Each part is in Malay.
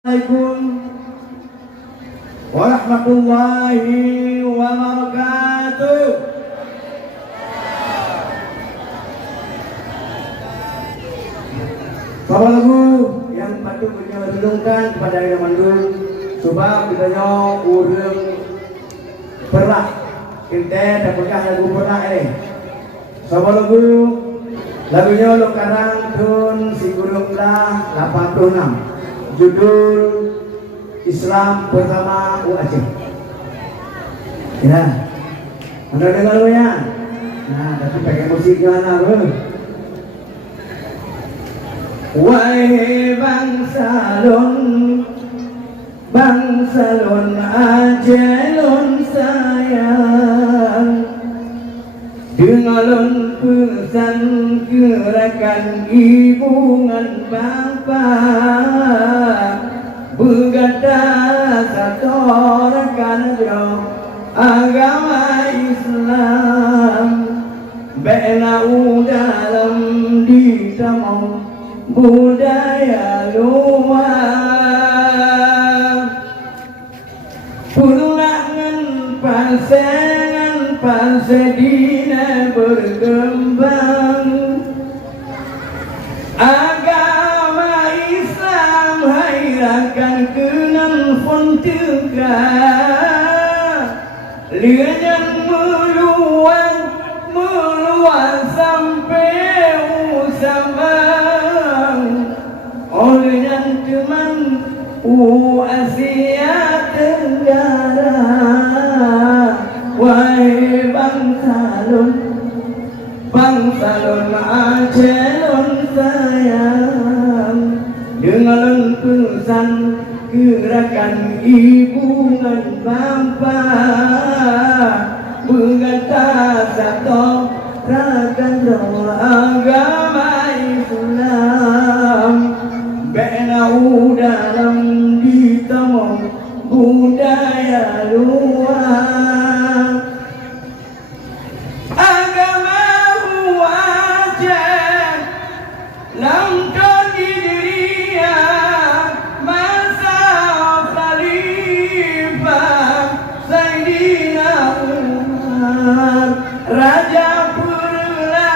Assalamualaikum warahmatullahi wabarakatuh. Sahabat lagu yang patut kita renungkan kepada yang mandul sebab kita urang perak kita dapatkan lagu perak ini. Sahabat lagunya lo karang tun si gurung dah 86. Judul Islam Pertama Aceh. Ya, anda dengar ya? Nah, tapi pakai musiknya lah, bro. Wahai bangsa lon Aceh lon sayang, dengarlah pesan gerakan hubungan bapa, berkata satu rekan agama Islam, benau dalam ditamau budaya luar, pulangan pasedina berkembang, agama Islam hairakan kenang fontega, lian meluas sampai usabang, oleh teman Asia Tenggara. Wahai bangsa lon Aceh lon sayang, dengarlah pesan gerakan hubungan bapa, berkata satu rakan agama Islam, benau dalam ditamau budaya luar. Raja pula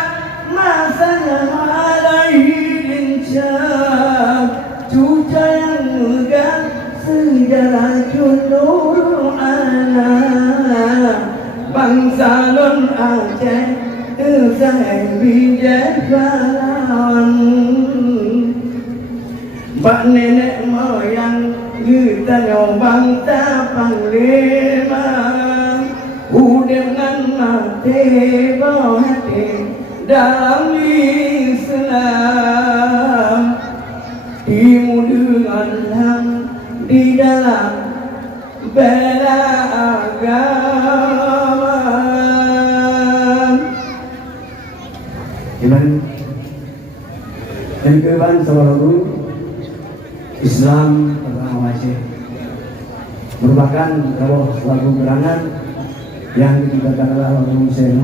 masanya alaihi lincah, cuca yang megah sejarah Nurul Alam, bangsa lon Aceh usai bijak pahlawan, bak nenek moyang kita bangsa panglima, dengan mati bawa hati dalam Islam, timu dengan ham di dalam bela agama. Gimana? Yang kedua, saudaraku, Islam Pertama Aceh merupakan lagu gerangan yang dikatakan oleh Musa